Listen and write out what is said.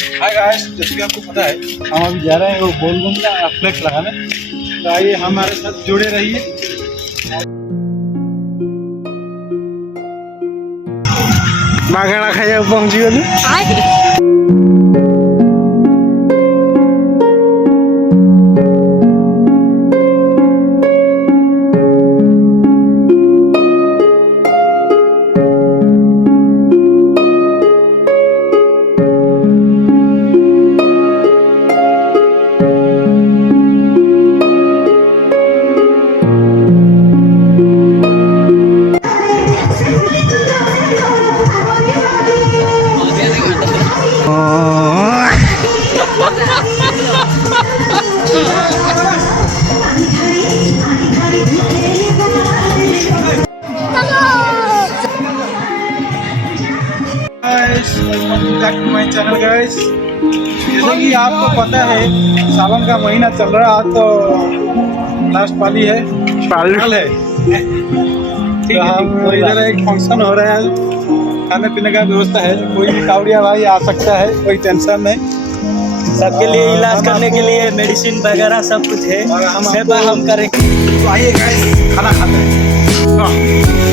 Hi guys, जैसे कि आपको पता है हम अभी जा रहे हैं वो बोलबम का फ्लैक्स लगाने। तो आइए हमारे साथ जुड़े रहिए। मागଣା खाइए पहुंची गलु। Back to my channel guys. जैसे कि आपको पता है सावन का महीना चल रहा है, तो लास्ट पाली है, पाल है। तो हम इधर एक फंक्शन हो रहा है, खाने पीने का व्यवस्था है। कोई भी कावड़िया भाई आ सकता है, कोई टेंशन नहीं। सबके लिए इलाज करने के लिए मेडिसिन वगैरह सब कुछ है, सेवा हम करेंगे। तो आइए गाइस, खाना खाते हैं।